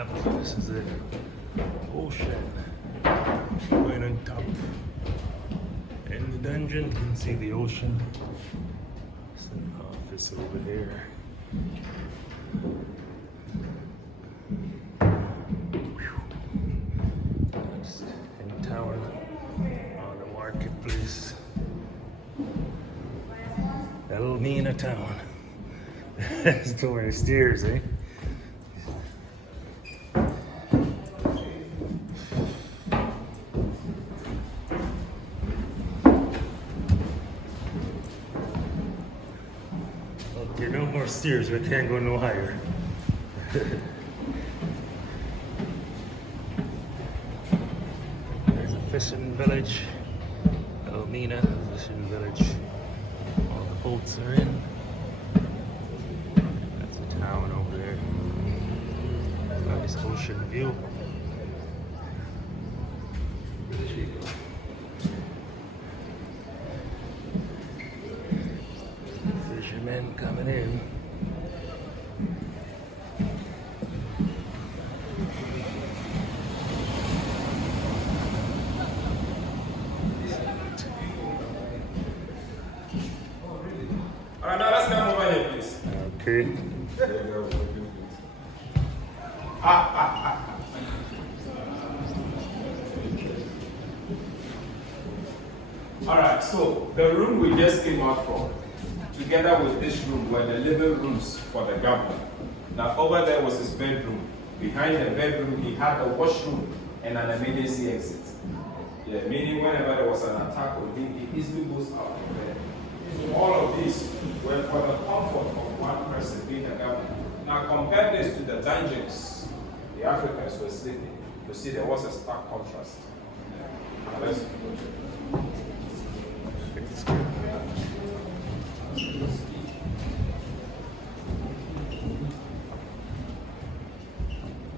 Yep, this is it. Ocean. Right on top. In the dungeon, you can see the ocean. It's an office over there. Next in town on the marketplace. Elmina town. Let's go where the stairs, eh? Okay, no more stairs, we can't go no higher. There's a fishing village. Elmina fishing village. All the boats are in. That's the town over there. Nice ocean view. Fishermen coming in. Alright, now let's come over here, please. Okay. Alright, so the room we just came out from, together with this room, were the living rooms for the governor. Now over there was his bedroom. Behind the bedroom, he had a washroom and an emergency exit. Yeah, meaning whenever there was an attack on him, he easily goes out of there. So all of these were for the comfort of one person, being the governor. Now compare this to the dungeons the Africans were sleeping. You see, there was a stark contrast. Now let's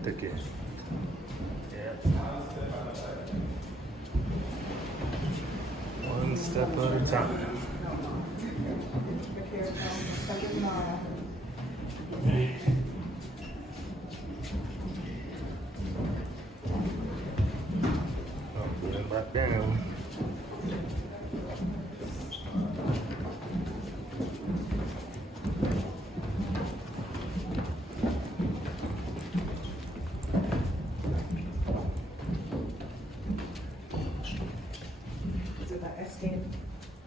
Take it. Yeah. One step at a time. Oh, going back down.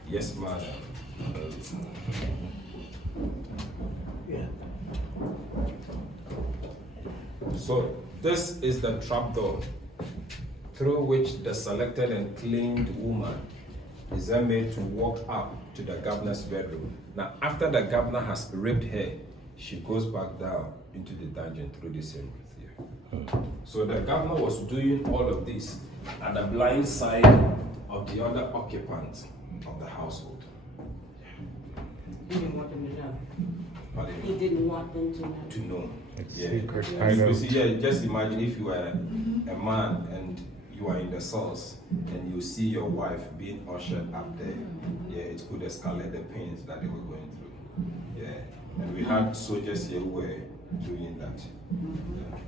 Yes, madam. Yeah. So this is the trapdoor through which the selected and claimed woman is then made to walk up to the governor's bedroom. Now, after the governor has raped her, she goes back down into the dungeon through the same route here. So the governor was doing all of this at the blind side of the other occupants of the household. He didn't want them to know. Pardon me? He didn't want them to know. To know. It's Yeah. secret You hideout. see, yeah, just imagine if you were a man and you are in the cells and you see your wife being ushered up there. Yeah, it could escalate the pains that they were going through. Yeah, and we had soldiers here who were doing that. Yeah.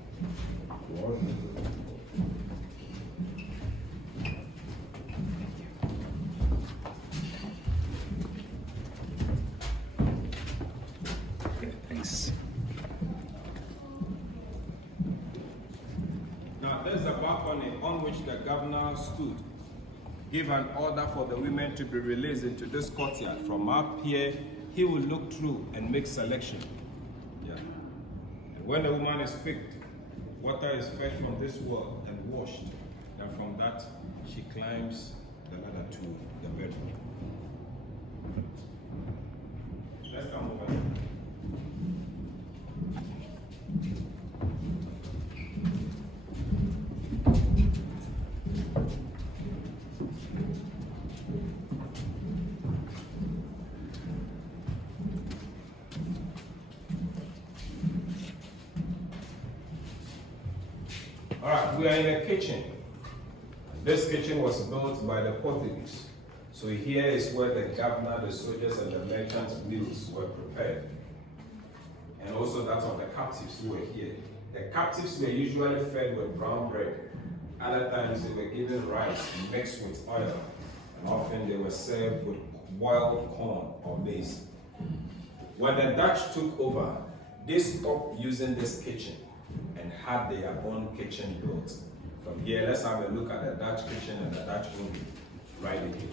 Okay, thanks. Now, there's a balcony on which the governor stood, gave an order for the women to be released into this courtyard. From up here, he will look through and make selection. Yeah. And when the woman is picked, water is fetched from this well and washed. And from that, she climbs the ladder to the bedroom. Let's come over here. All right, we are in a kitchen. This kitchen was built by the Portuguese. So here is where the governor, the soldiers, and the merchants' meals were prepared. And also that of the captives who were here The captives were usually fed with brown bread. Other times they were given rice mixed with oil, and often they were served with boiled corn or maize. When the Dutch took over, they stopped using this kitchen and had their own kitchen built. From here, let's have a look at the Dutch kitchen and the Dutch oven right in here.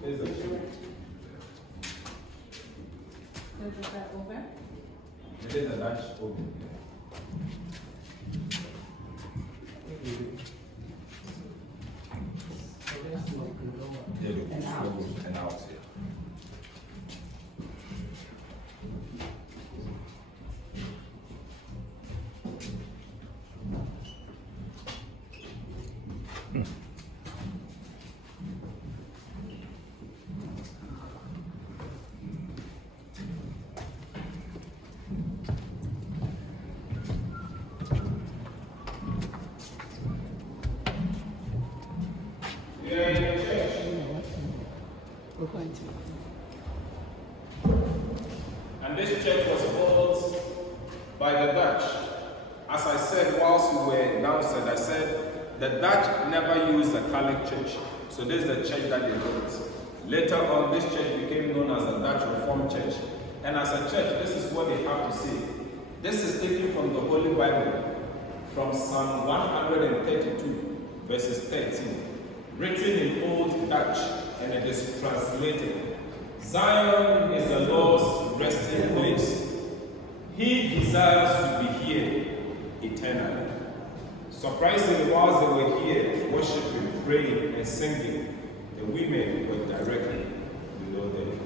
There's the kitchen. Is that open? It is a Dutch oven. Yeah, And out. and out here. We're going to. And this church was built by the Dutch. As I said whilst we were downstairs, I said the Dutch never used the Catholic church. So this is the church that they built. Later on, this church became known as the Dutch Reformed Church. And as a church, this is what they have to say. This is taken from the Holy Bible, from Psalm 132, verses 13, written in Old Dutch, and it is translated. Zion is the Lord's resting place. He desires to be here eternally. Surprisingly, whilst they were here worshiping, praying, and singing, the women were directly below them.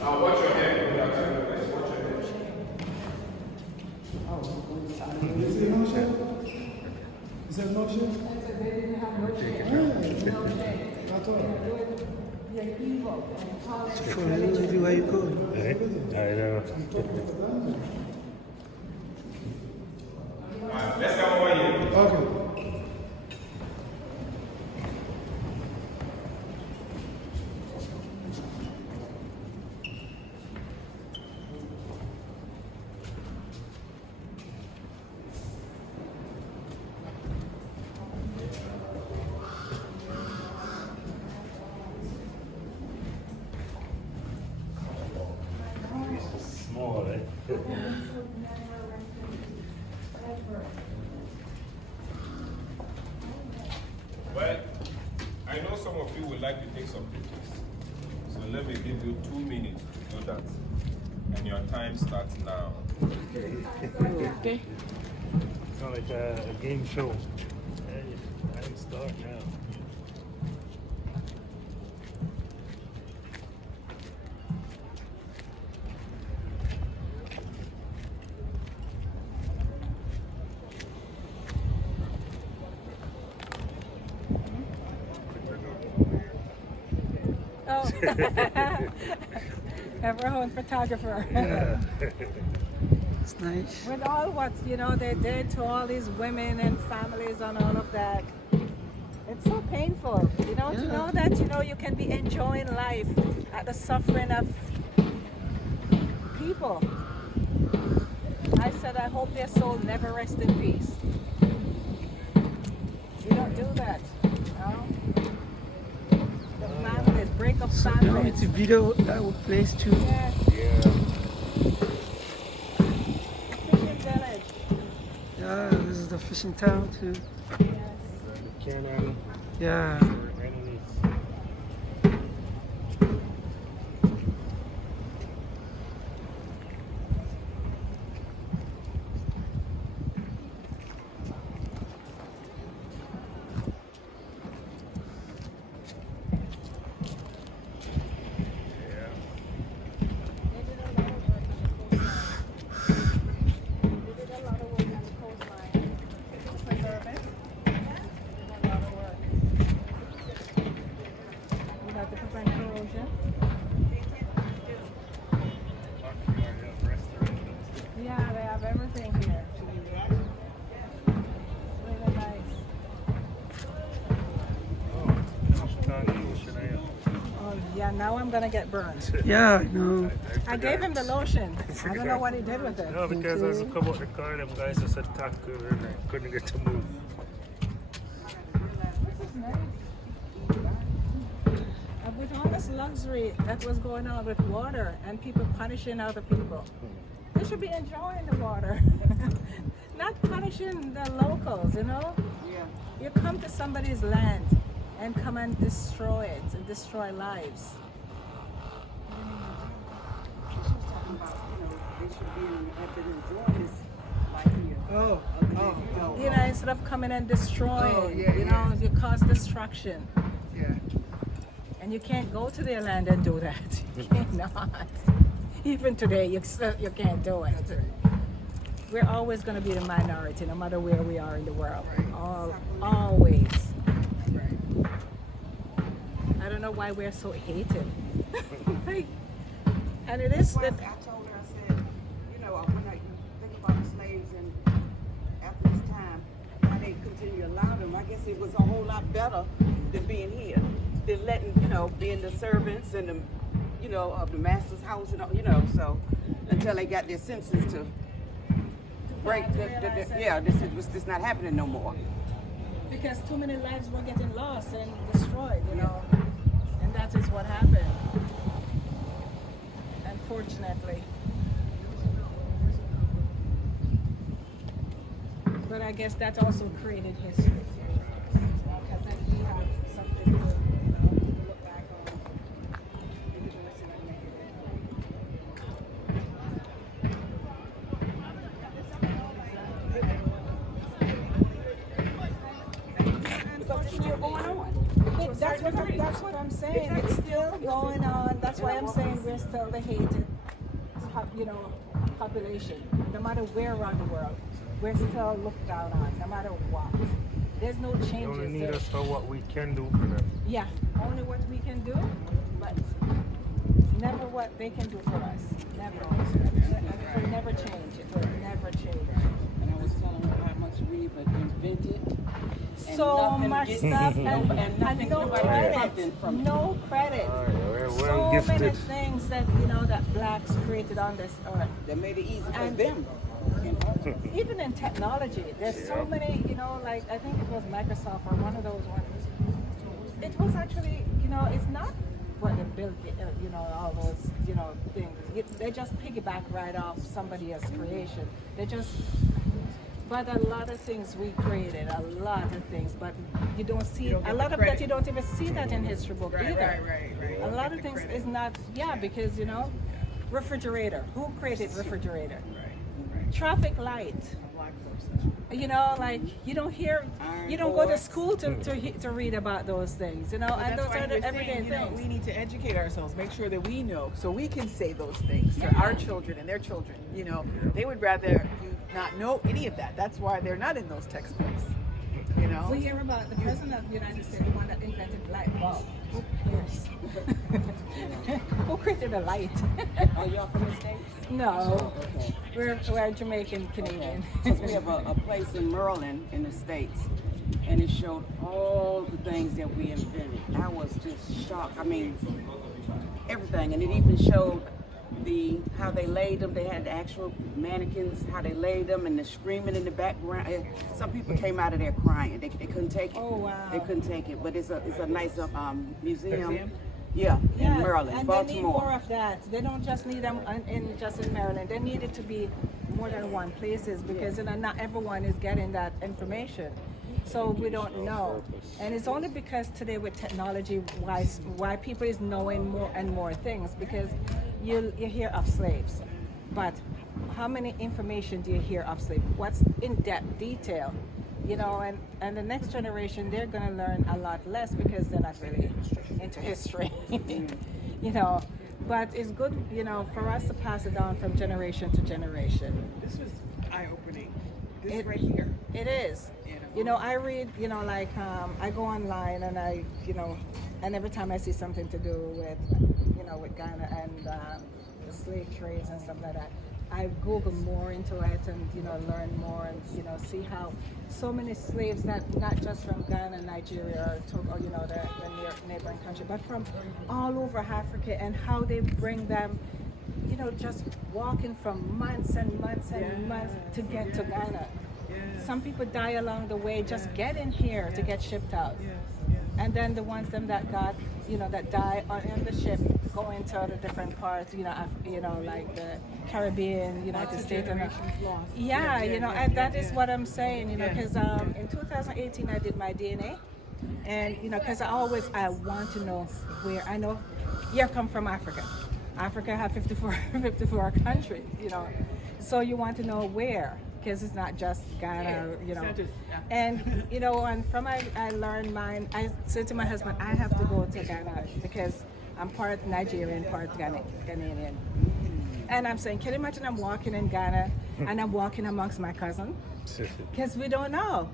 Now watch your head. Watch your head. Oh, we're going to. Is there no shade? Is there no shade? They didn't have no shade. No shade. At all. They're evil. And call it For you, where you going? I know. Alright, let's go over here. Okay. Small, eh? Well, I know some of you would like to take some pictures. So let me give you 2 minutes to do that. And your time starts now. Okay. It's not like a game show. Hey, I start now. Oh, everyone photographer. Yeah. It's nice. With all what they did to all these women and families and all of that, it's so painful. To know that you can be enjoying life at the suffering of people. I said I hope their soul never rests in peace. We don't do that. The families break up So now it's families. a video that will place too. Yes. Yeah. Fishing village. Yeah, this is the fishing town too. Yes. Cannon. Yeah. Right underneath. They did a lot of work on the coastline to preserve it. They did a lot of work. We have to prevent corrosion. Yeah, they have everything here. Really nice. Oh, Chicago, should I Yeah, now I'm gonna get burned. Yeah, I know. I gave him the lotion. I don't know what he did with it. No, because as I come out the car, them guys just attacked her and I couldn't get to move. This is nice. With all this luxury that was going on with water and people punishing other people, they should be enjoying the water, not punishing the locals, you know? Yeah. You come to somebody's land and come and destroy it and destroy lives. She was talking about, they should be have been enjoying this like here. Oh. You know, instead of coming and destroying, Oh, yeah, you know, yeah. you cause destruction. Yeah. And you can't go to their land and do that. You cannot. Even today, you can't do it. We're always going to be the minority, no matter where we are in the world. Always. I don't know why we're so hated. Like, and it is. I told her, I said, when I think about the slaves and after this time, why they continue to allow them, I guess it was a whole lot better than being here. Than letting, being the servants and the, of the master's house and, so until they got their senses to break this not happening no more. Because too many lives were getting lost and destroyed, and that is what happened. Unfortunately. But I guess that also created history. Because then we have something to look back on. Because it's still going on. That's what I'm saying. It's still going on. That's why I'm saying we're still the hated, population. No matter where around the world, we're still looked down on. No matter what. There's no changes. They only need there. us for what we can do for them. Yeah, only what we can do, but it's never what they can do for us. Never. It will never change. It will never change. And I was telling her how much we've invented. And So nothing much gets- stuff and nothing no nobody gets something credit. from it. No credit. We're well So gifted. many things that that blacks created on this earth. That made it easy for And- them. Even in technology, there's so many, like I think it was Microsoft or one of those ones. It was actually, it's not what they built, all those, things. They just piggyback right off somebody else's creation. But a lot of things we created, a lot of things, but you don't see a lot of that. You don't even see that in history book either. Right. A lot of things is not, because refrigerator. Who created refrigerator? Traffic light. Like you don't hear, you don't go to school to read about those things, and those are the everyday things. We need to educate ourselves, make sure that we know, so we can say those things to our children and their children. They would rather you not know any of that. That's why they're not in those textbooks. We hear about the president of the United States, the one that invented the light bulb. Who cares? Who created a light? Are y'all from the States? No, Okay. we're Jamaican Canadian. Because we have a place in Maryland in the States, and it showed all the things that we invented. I was just shocked. I mean, everything. And it even showed how they laid them. They had the actual mannequins, how they laid them, and the screaming in the background. Some people came out of there crying. They couldn't take it. Oh, wow. They couldn't take it. But it's a nice museum. Yeah, in Maryland, and Baltimore. they need more of that. They don't just need them just in Maryland. They need it to be more than one places because not everyone is getting that information. So we don't know. And it's only because today with technology why people is knowing more and more things, because you hear of slaves, but how many information do you hear of slaves? What's in-depth detail? And the next generation, they're going to learn a lot less because they're not really into history, But it's good, for us to pass it on from generation to generation. This was eye-opening. This right here. It is. I read, I go online and and every time I see something to do with, with Ghana and the slave trades and stuff like that, I Google more into it and, learn more and, see how so many slaves that not just from Ghana, Nigeria, or Togo, the neighboring country, but from all over Africa, and how they bring them, just walking from months and months and months to get to Ghana. Some people die along the way just getting here to get shipped out. And then the ones that got, that die on the ship going to the different parts, like the Caribbean, United States. And and that is what I'm saying, because in 2018 I did my DNA. And, because I want to know where. I know you come from Africa. Africa have 54 countries, So you want to know where. Because it's not just Ghana, And, and from I learned mine, I said to my husband, I have to go to Ghana because I'm part Nigerian, part Ghanaian. And I'm saying, can you imagine I'm walking in Ghana and I'm walking amongst my cousin? Because we don't know.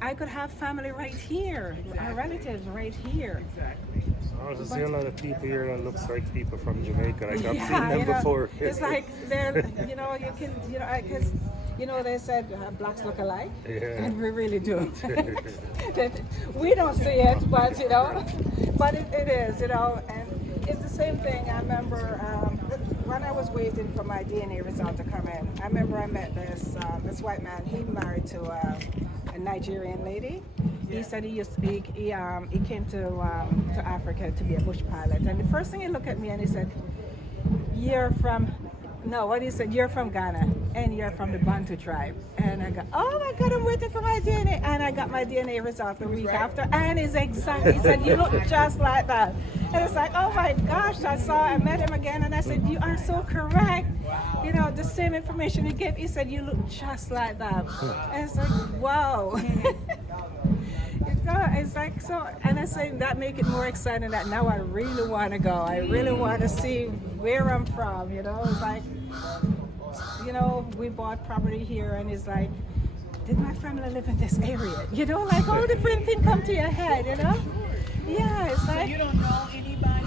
I could have family right here, our relatives right here. Exactly. I was seeing a lot of people here that looks like people from Jamaica. Like I've seen them before. It's like they're, you can, because, they said blacks look alike, and we really do. We don't see it, but but it is, and it's the same thing. I remember when I was waiting for my DNA result to come in. I remember I met this white man. He married to a Nigerian lady. He said he came to Africa to be a bush pilot, and the first thing he looked at me and he said, "You're from." No, what he said, you're from Ghana and you're from the Bantu tribe. And I go, oh my God, I'm waiting for my DNA. And I got my DNA result the week after. And it's exactly, he said, you look just like that. And it's like, oh my gosh, I met him again. And I said, you are so correct. The same information you gave, he said, you look just like that. And it's like, wow. It's like so, and I say that make it more exciting that now I really want to go. I really want to see where I'm from. It's like, we bought property here, and it's like, did my family live in this area? Like all different things come to your head. Yeah, it's like. So you don't know anybody.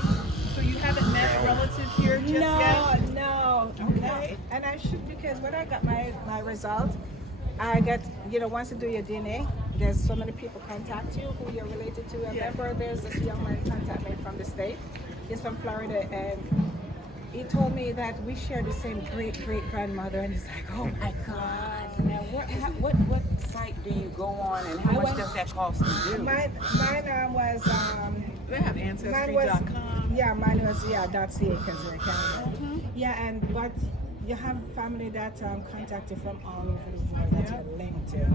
So you haven't met a relative here just yet? No. Okay. And I should, because when I got my result, I got, once you do your DNA, there's so many people contact you who you're related to. I remember there's this young man contact me from the state. He's from Florida, and he told me that we share the same great-great-grandmother, and he's like, oh my God. Now, what site do you go on, and how much does that cost to do? Mine was, They have ancestry.com. mine was, .ca because we're Canada. Yeah, but you have family that contact you from all over the world that you're linked to.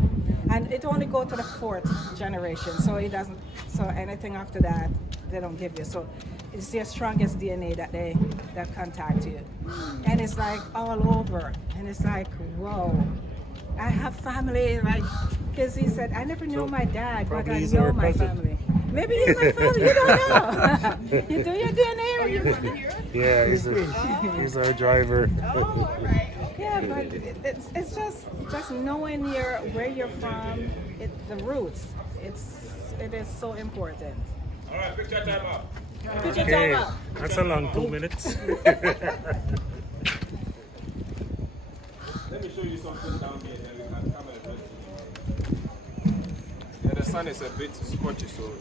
And it only go to the 4th generation, so it doesn't, so anything after that, they don't give you. So it's your strongest DNA that contact you. And it's like all over. And it's like, whoa. I have family, like, because he said, I never knew my dad, but I know my family. Maybe you're my family, you don't know. You do your DNA or you're from here? Yeah, he's our driver. Oh, all right. Yeah, but it's just knowing where you're from, the roots. It is so important. All right, picture time up. Picture Okay, time up. that's a long 2 minutes. Let me show you something down here, then we can come and address it. Yeah, the sun is a bit scorchy, so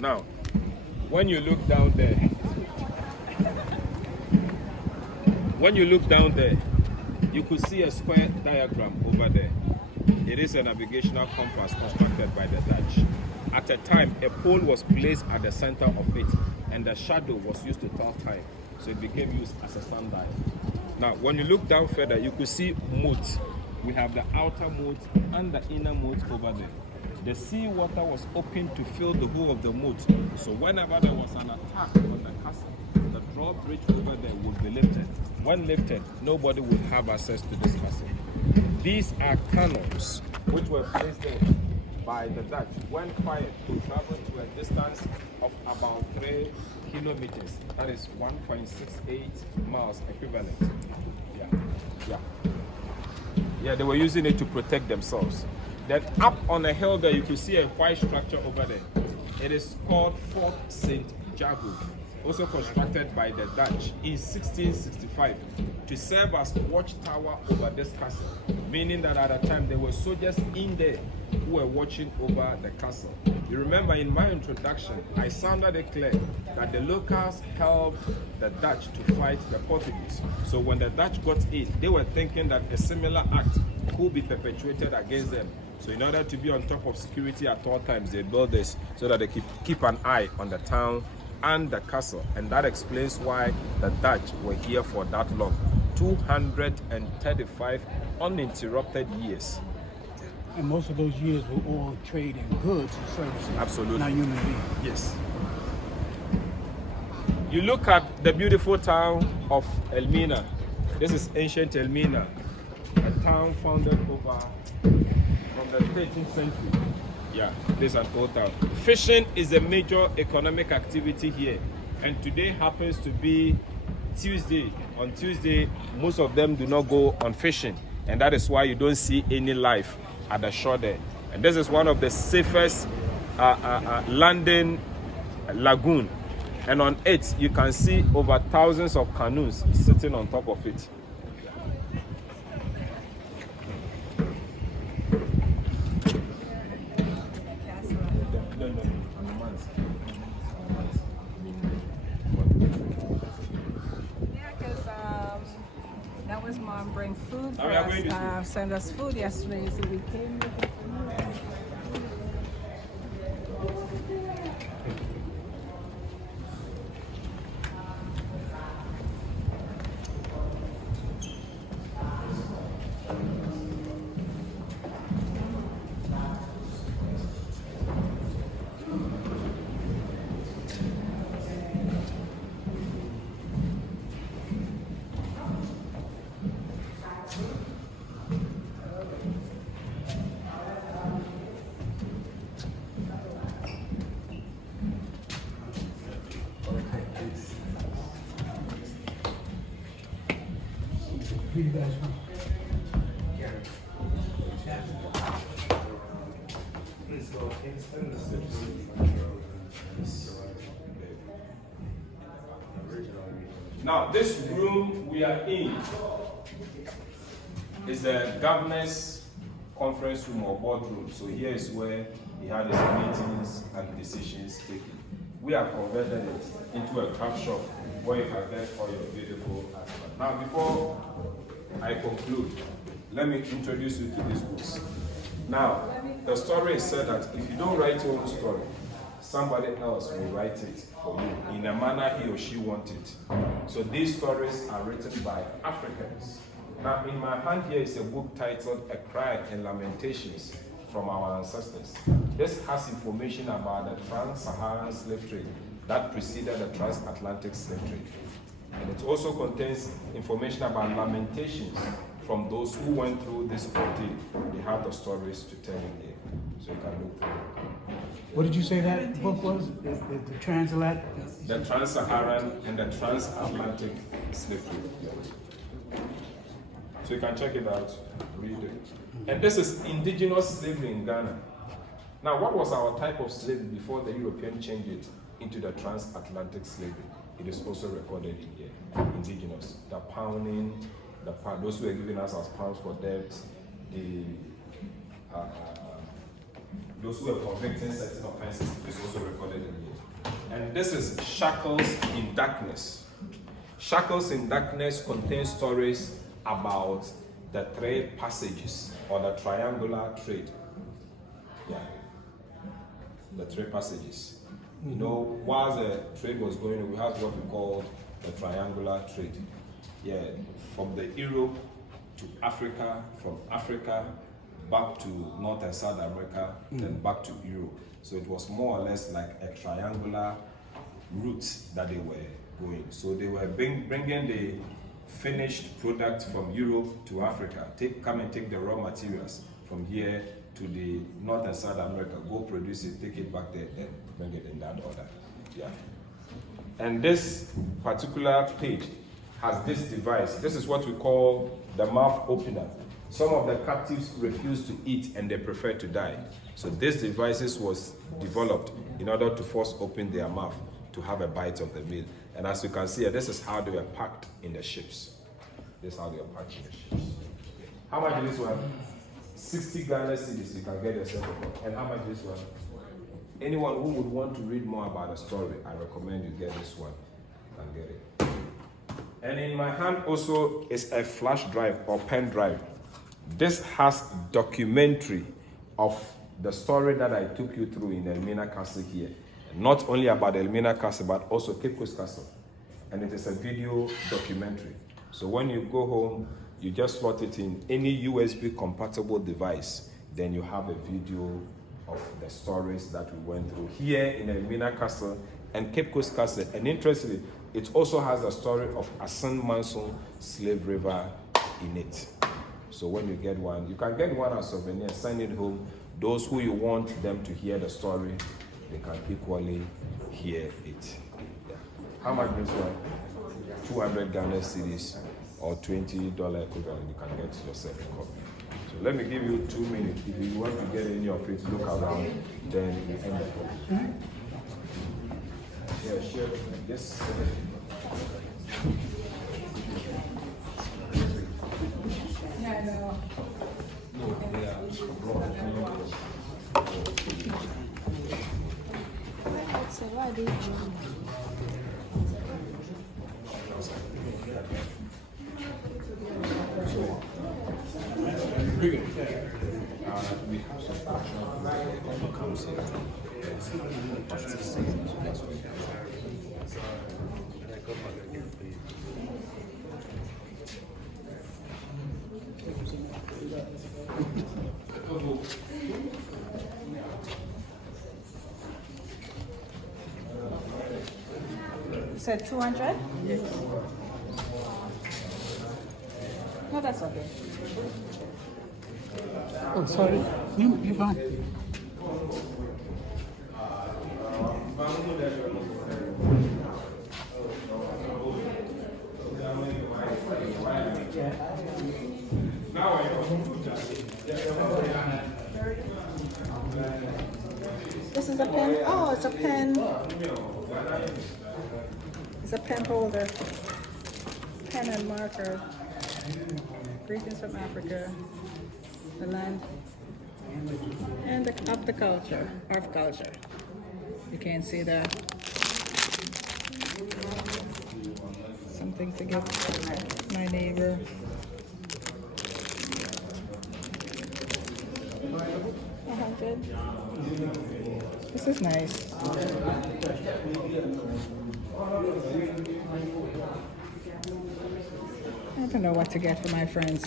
now, when you look down there, you could see a square diagram over there. It is a navigational compass constructed by the Dutch. At a time, a pole was placed at the center of it, and the shadow was used to tell time, so it became used as a sundial. Now, when you look down further, you could see moat. We have the outer moat and the inner moat over there. The sea water was open to fill the whole of the moat, so whenever there was an attack on the castle, the drawbridge over there would be lifted. When lifted, nobody would have access to this castle. These are cannons which were placed there by the Dutch. When fired, to travel to a distance of about 3 kilometers. That is 1.68 miles equivalent. Yeah, they were using it to protect themselves. Then up on a hill there, you could see a white structure over there. It is called Fort St. Jago, also constructed by the Dutch in 1665 to serve as watchtower over this castle, meaning that at the time there were soldiers in there who were watching over the castle. You remember in my introduction, I sounded it clear that the locals helped the Dutch to fight the Portuguese. So when the Dutch got in, they were thinking that a similar act could be perpetuated against them. So in order to be on top of security at all times, they built this so that they keep an eye on the town and the castle. And that explains why the Dutch were here for that long. 235 uninterrupted years. And most of those years were all trade in goods and services. Absolutely. Not human beings. Yes. You look at the beautiful town of Elmina. This is ancient Elmina, a town founded over from the 13th century. Yeah, this is an old town. Fishing is a major economic activity here, and today happens to be Tuesday. On Tuesday, most of them do not go on fishing, and that is why you don't see any life at the shore there. And this is one of the safest landing lagoon, and on it you can see over thousands of canoes sitting on top of it. Yeah, because that was mom bring food for we are going us, send us food yesterday, so we came with it. Who you guys from? Now, this room we are in is the governor's conference room or boardroom. So here is where he had his meetings and decisions taken. We have converted it into a craft shop where you can get all your beautiful artwork. Now, before I conclude, let me introduce you to these books. Now, the story is said that if you don't write your own story, somebody else will write it for you in a manner he or she wants it. So these stories are written by Africans. Now, in my hand here is a book titled A Cry and Lamentations from Our Ancestors. This has information about the trans-Saharan slave trade that preceded the transatlantic slave trade. And it also contains information about lamentations from those who went through this ordeal. They have the stories to tell you here. So you can look through it. What did you say that book was? The Transatlantic? The trans-Saharan and the transatlantic slave trade. So you can check it out, read it. And this is indigenous slavery in Ghana. Now, what was our type of slavery before the European changed it into the transatlantic slavery? It is also recorded in here. Indigenous, the pounding, those who were giving us as pounds for debt, those who were convicting certain offenses, is also recorded in here. And this is Shackles in Darkness. Shackles in Darkness contains stories about the trade passages or the triangular trade. Yeah, the trade passages. You know, while the trade was going on, we had what we called the triangular trade. Yeah, from the Europe to Africa, from Africa back to North and South America, then back to Europe. So it was more or less like a triangular route that they were going. So they were bringing the finished product from Europe to Africa, come and take the raw materials from here to the North and South America, go produce it, take it back there, and bring it in that order. Yeah. And this particular page has this device. This is what we call the mouth opener. Some of the captives refuse to eat and they prefer to die. So this device was developed in order to force open their mouth. to have a bite of the meal. And as you can see, this is how they were packed in the ships. This is how they were packed in the ships. How much is this one? 60 Ghana cedis, you can get yourself a cup. And how much is this one? Anyone who would want to read more about the story, I recommend you get this one. You can get it. And in my hand also is a flash drive or pen drive. This has documentary of the story that I took you through in Elmina Castle here. Not only about Elmina Castle, but also Cape Coast Castle. And it is a video documentary. So when you go home, you just slot it in any USB compatible device, then you have a video of the stories that we went through here in Elmina Castle and Cape Coast Castle. And interestingly, it also has a story of Asan Manson Slave River in it. So when you get one, you can get one as a souvenir, send it home. Those who you want them to hear the story, they can equally hear it. Yeah. How much is one? 200 Ghana cedis or $20 equivalent. You can get yourself a copy. So let me give you 2 minutes. If you want to get any of it, look around, then you end the copy. Yeah, sure. Yes. Yeah, I know. So why do you said 200? Yes. No, that's okay. Oh, sorry. You're fine. This is a pen. Oh, it's a pen. It's a pen holder. Pen and marker. Greetings from Africa. The land and of the culture. Of culture. You can't see that. Something to give my neighbor. This is nice. I don't know what to get for my friends.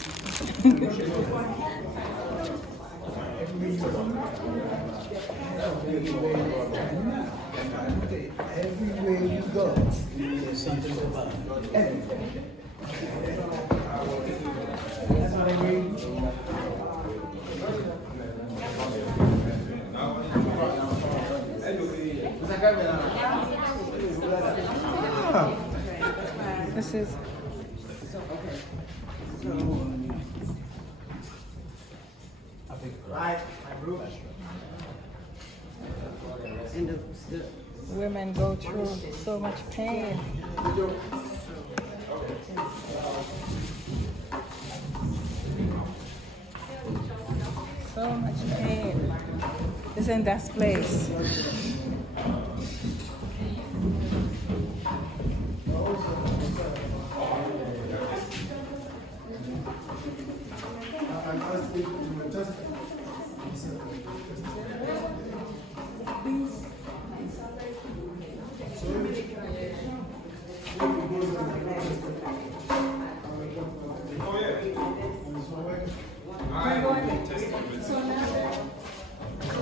Everywhere you go, there's something about it. That's what I mean. This is women go through so much pain. So much pain. It's in that place.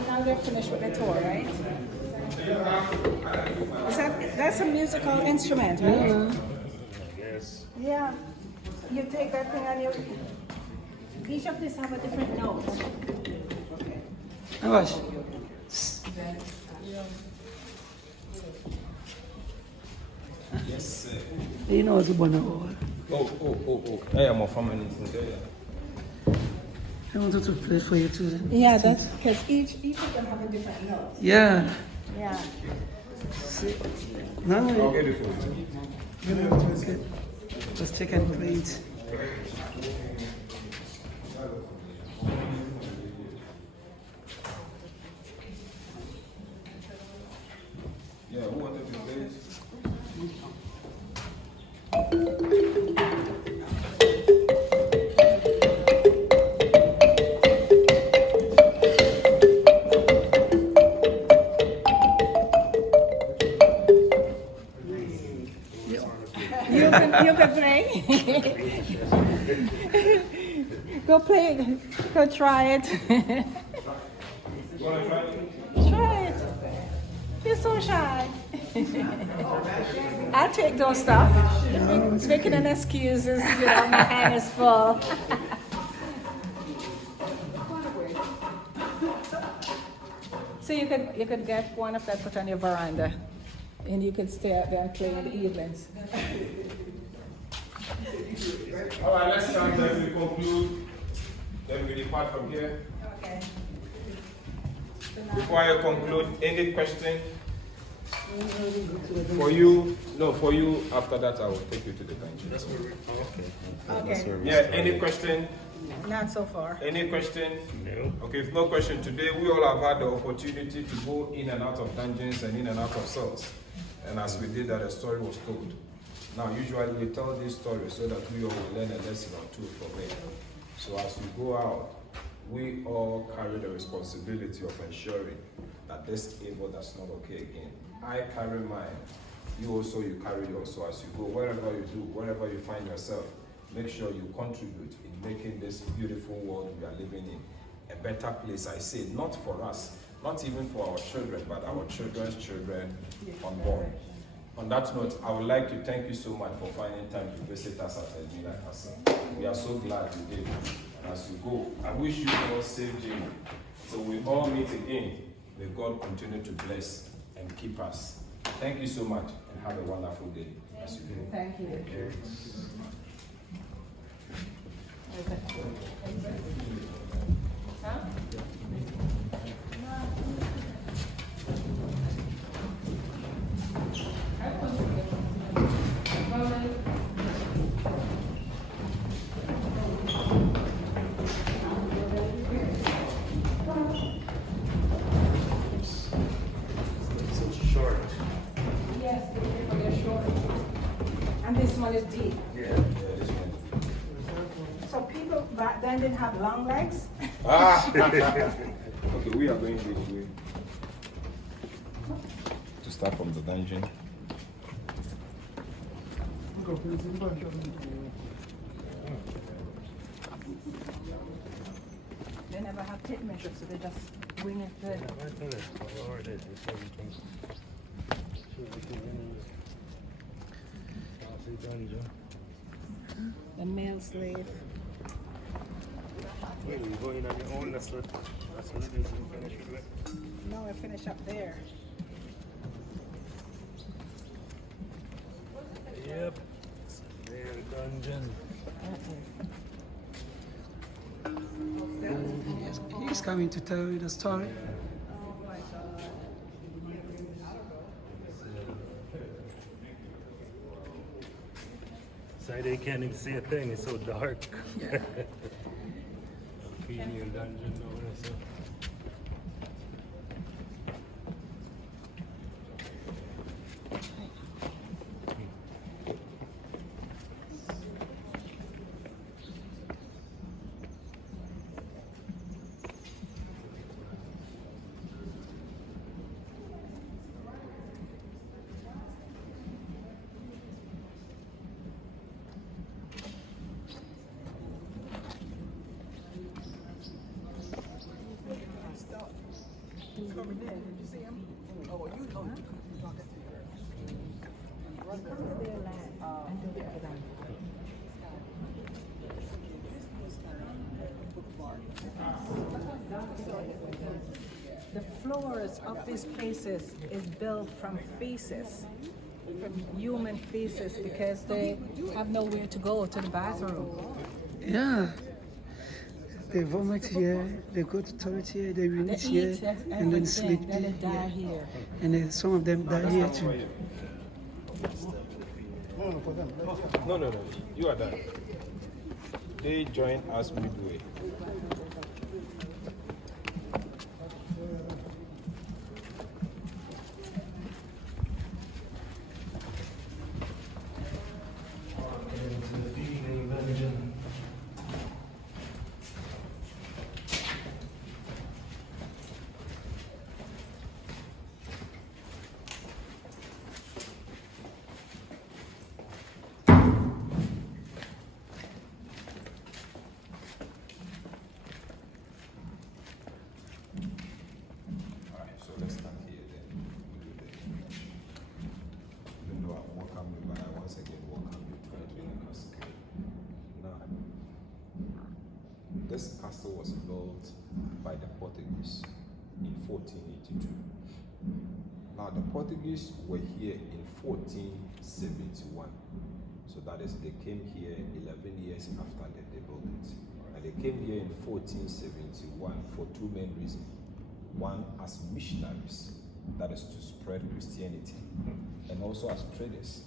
Now they're finished with the tour, right? That's a musical instrument, right? Yes. Yeah. You take that thing and you. Each of these have a different note. Gosh. Yes, sir. You know what's going on. Oh. I am a family there. I wanted to play for you too. Yeah, that's because each of them have a different note. Yeah. Yeah. No, I'll no, get it for you. okay. Just check and plate. Yeah, who wanted to play? You can play. Go play. Go try it. You want to try it? Try it. You're so shy. I'll take those stuff. Making an excuses, you know, my hand is full. So you could get one of that put on your veranda, and you could stay out there and play in the evenings. All right, let's stand as we conclude. Then we depart from here. Okay. Before I conclude, any question? For you, no, for you, after that I will take you to the dungeon. Okay. Yeah, any question? Not so far. Any question? No. Okay, if no question today, we all have had the opportunity to go in and out of dungeons and in and out of cells. And as we did that, a story was told. Now, usually we tell these stories so that we all will learn a lesson or two from it. So as we go out, we all carry the responsibility of ensuring that this evil does not occur again. I carry mine. You also, you carry yours. So as you go, wherever you do, wherever you find yourself, make sure you contribute in making this beautiful world we are living in a better place. I say, not for us, not even for our children, but our children's children unborn. On that note, I would like to thank you so much for finding time to visit us at Elmina Castle. We are so glad you did. And as you go, I wish you all safe journey. So we all meet again. May God continue to bless and keep us. Thank you so much and have a wonderful day as you go. Thank you. So short. Yes, they're short. And this one is deep. Yeah. So people back then didn't have long legs? Okay, we are going this way. To start from the dungeon. They never have tape measure, so they just wing it good. The male slave. Wait, you go in on your own, that's what it is, you finish it with. No, I finish up there. Yep. There, dungeon. He's coming to tell you the story. Sorry, they can't even see a thing, it's so dark. Yeah. Female dungeon over there, so. Coming in, did you see him? Oh, you know. The floors of these places is built from feces, from human feces, because they have nowhere to go to the bathroom. Yeah. They vomit here, they go to toilet here, they urinate here, and then sleep then they there. die here. And then some of them die here too. No. You are done. They join us midway. Alright, so let's start here then. Even though I welcome you, but I once again welcome you to Elmina Castle. Now, this castle was built by the Portuguese in 1482. Now, the Portuguese were here in 1471. So that is, they came here 11 years after they built it. And they came here in 1471 for two main reasons. One, as missionaries, that is to spread Christianity, and also as traders.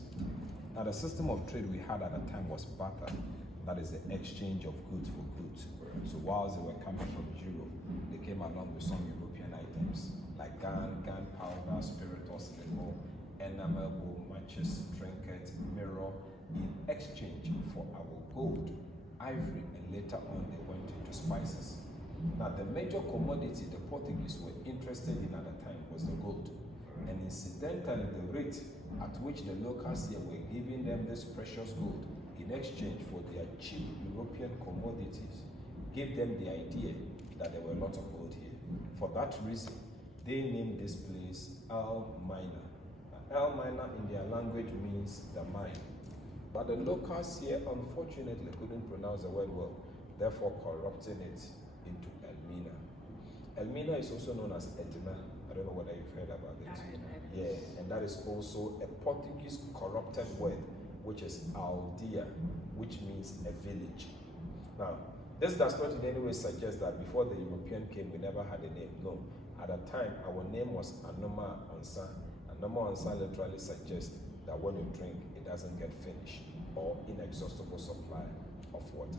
Now, the system of trade we had at the time was barter, that is the exchange of goods for goods. So whilst they were coming from Europe, they came along with some European items like gunpowder, spirituous liquor, enamel, matches, trinket, mirror, in exchange for our gold, ivory, and later on they went into spices. Now, the major commodity the Portuguese were interested in at the time was the gold. And incidentally, the rate at which the locals here were giving them this precious gold in exchange for their cheap European commodities gave them the idea that there were a lot of gold here. For that reason, they named this place Elmina. Elmina in their language means the mine. But the locals here unfortunately couldn't pronounce the word well, therefore corrupting it into Elmina. Elmina is also known as Edna. I don't know whether you've heard about it. Yeah, and that is also a Portuguese corrupted word, which is Aldea, which means a village. Now, this does not in any way suggest that before the European came, we never had a name. No. At the time, our name was Anoma Ansa. Anoma Ansa literally suggests that when you drink, it doesn't get finished, or inexhaustible supply of water.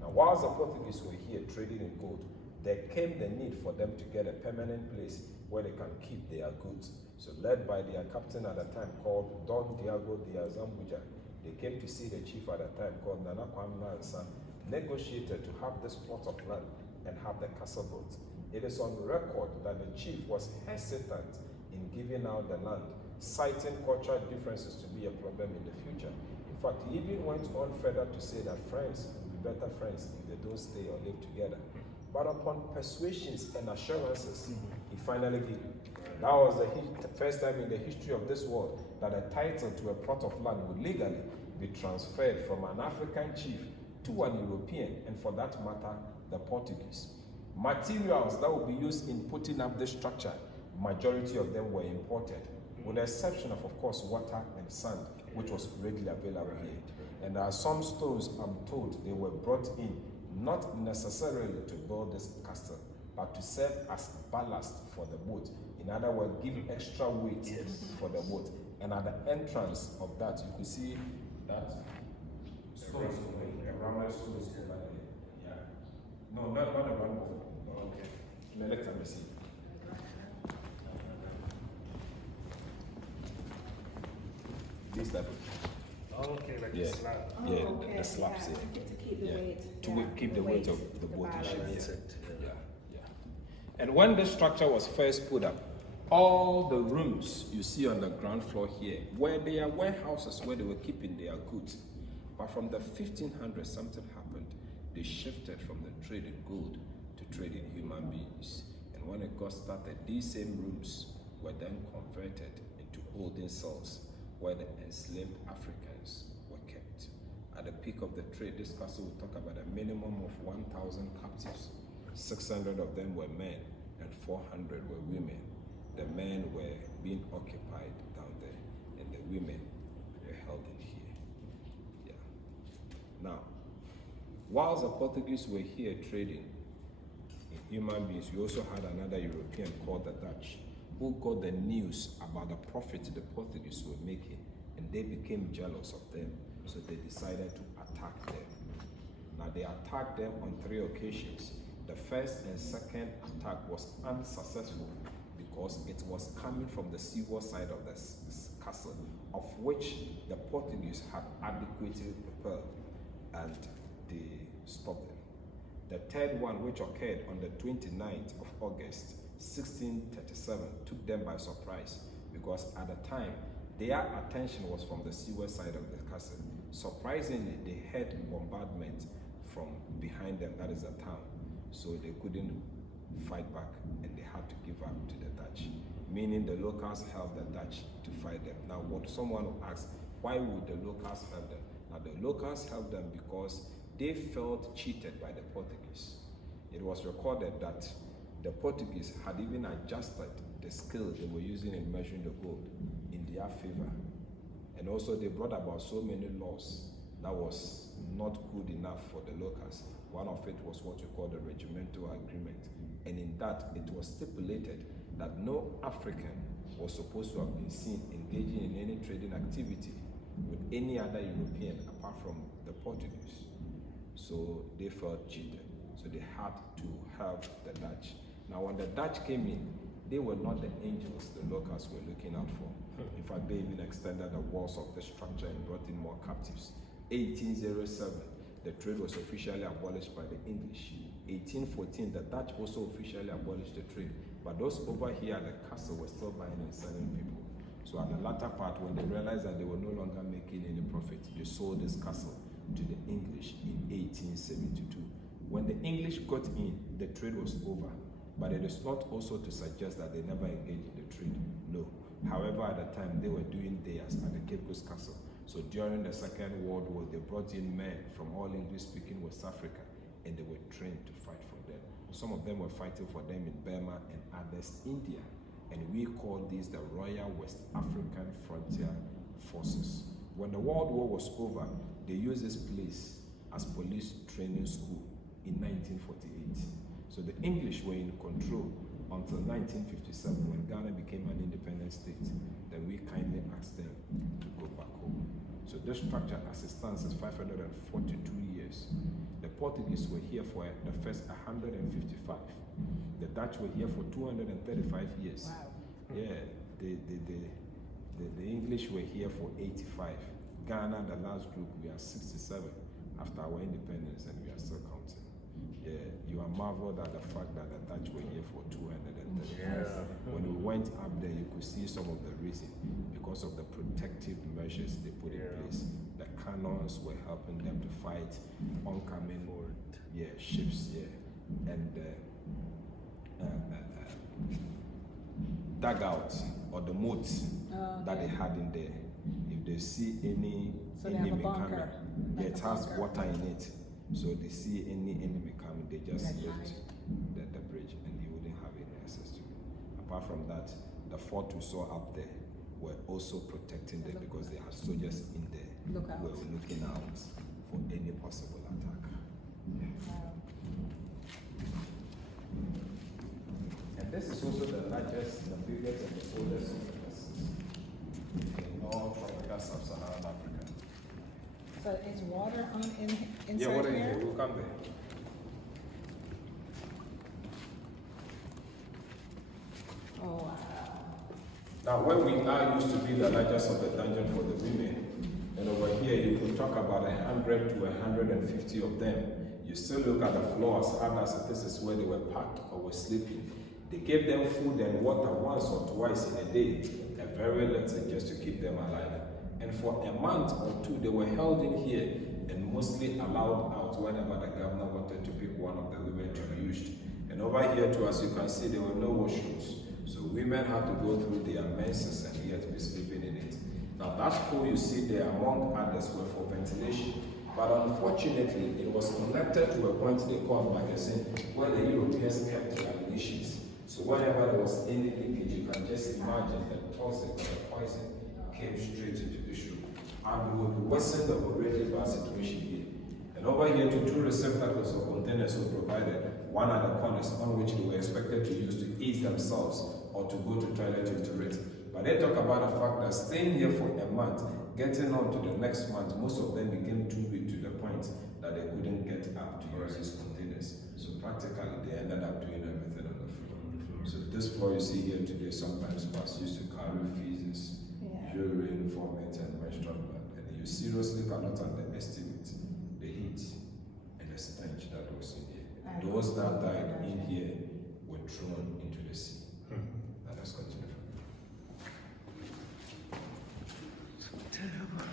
Now, whilst the Portuguese were here trading in gold, there came the need for them to get a permanent place where they can keep their goods. So led by their captain at the time called Don Diego de Azambuja, they came to see the chief at the time called Nana Kwamna Ansa, negotiated to have this plot of land and have the castle built. It is on record that the chief was hesitant in giving out the land, citing cultural differences to be a problem in the future. In fact, he even went on further to say that friends will be better friends if they don't stay or live together. But upon persuasions and assurances, he finally gave it. That was the first time in the history of this world that a title to a plot of land would legally be transferred from an African chief to an European, and for that matter, the Portuguese. Materials that would be used in putting up this structure, majority of them were imported, with the exception of course, water and sand, which was readily available here. And there are some stones, I'm told, they were brought in, not necessarily to build this castle, but to serve as ballast for the boat. In other words, give extra weight for the boat. And at the entrance of that, you could see that stones, a rounded stones over there. Yeah. No, not a round. Okay. Let me see. This type of. Okay, like Yeah. a slab. Yeah, okay, the slabs yeah, here. to keep the Yeah. weight. To Yeah, keep the weight of the boat in shape. balance. Yeah. And when this structure was first put up, all the rooms you see on the ground floor here were their warehouses where they were keeping their goods. But from the 1500s, something happened. They shifted from the trade in gold to trade in human beings. And when it got started, these same rooms were then converted into holding cells where the enslaved Africans were kept. At the peak of the trade, this castle will talk about a minimum of 1,000 captives. 600 of them were men and 400 were women. The men were being occupied down there and the women were held in here. Yeah. Now, Whilst the Portuguese were here trading in human beings, we also had another European called the Dutch, who got the news about the profit the Portuguese were making, and they became jealous of them, so they decided to attack them. Now they attacked them on 3 occasions. The first and second attack was unsuccessful because it was coming from the seaward side of this castle, of which the Portuguese had adequately prepared, and they stopped them. The third one, which occurred on the 29th of August, 1637, took them by surprise because at the time, their attention was from the seaward side of the castle. Surprisingly, they heard bombardment from behind them, that is the town. So they couldn't fight back and they had to give up to the Dutch, meaning the locals helped the Dutch to fight them. Now, what someone will ask, why would the locals help them? Now, the locals helped them because they felt cheated by the Portuguese. It was recorded that the Portuguese had even adjusted the scale they were using in measuring the gold in their favor. And also they brought about so many laws that was not good enough for the locals. One of it was what you call the regimental agreement. And in that, it was stipulated that no African was supposed to have been seen engaging in any trading activity with any other European apart from the Portuguese. So they felt cheated. So they had to help the Dutch. Now when the Dutch came in, they were not the angels the locals were looking out for. In fact, they even extended the walls of the structure and brought in more captives. 1807, the trade was officially abolished by the English. 1814, the Dutch also officially abolished the trade. But those over here at the castle were still buying and selling people. So at the latter part, when they realized that they were no longer making any profit, they sold this castle to the English in 1872. When the English got in, the trade was over. But it is not also to suggest that they never engaged in the trade. No. However, at the time, they were doing theirs at the Cape Coast Castle. So during the Second World War, they brought in men from all English-speaking West Africa, and they were trained to fight for them. Some of them were fighting for them in Burma and others India. And we call these the Royal West African Frontier Forces. When the World War was over, they used this place as police training school in 1948. So the English were in control until 1957 when Ghana became an independent state. Then we kindly asked them to go back home. So this structure as it stands is 542 years. The Portuguese were here for the first 155. The Dutch were here for 235 years. Wow. Yeah, the English were here for 85. Ghana, the last group, we are 67 after our independence, and we are still counting. Yeah, you are marveled at the fact that the Dutch were here for 230 years. Yeah. When we went up there, you could see some of the reason because of the protective measures they put in place. The cannons were helping them to fight oncoming ships, and dugouts or the moats that they had in there. If they see any So they have a enemy bunker, coming, like it a has bunker. water in it. So they see any enemy coming, they just lift the bridge and you wouldn't have any access to it. Apart from that, the fort we saw up there were also protecting them because they had soldiers in there who were looking out for any possible attack. And this is also the largest, the biggest, and the oldest of the vessels in all tropical sub-Saharan Africa. So is water on inside Yeah, water in here? there, we'll come there. Oh, wow. Now, where we are used to be the largest of the dungeon for the women, and over here you could talk about 100 to 150 of them. You still look at the floor as hard as this is where they were packed or were sleeping. They gave them food and water once or twice in a day, and very little just to keep them alive. And for a month or two, they were held in here and mostly allowed out whenever the governor wanted to pick one of the women to be used. And over here too, as you can see, there were no washrooms. So women had to go through their menses and yet be sleeping in it. Now that pool you see there, among others, were for ventilation. But unfortunately, it was connected to a point they called magazine where the Europeans kept their ammunitions. So whenever there was any leakage, you can just imagine the toxic or the poison came straight into the ship and would worsen the already bad situation here. And over here, two receptacles or containers were provided, one at the corners on which they were expected to use to ease themselves or to go to toilet to urinate. But they talk about the fact that staying here for a month, getting on to the next month, most of them became too weak to the point that they couldn't get up to use these containers. So practically, they ended up doing everything on the floor. So this floor you see here today sometimes was used to carry feces, urine, vomit, and menstrual blood. And you seriously cannot underestimate the heat and the stench that was in here. Those that died in here were thrown into the sea. Let us continue. Terrible.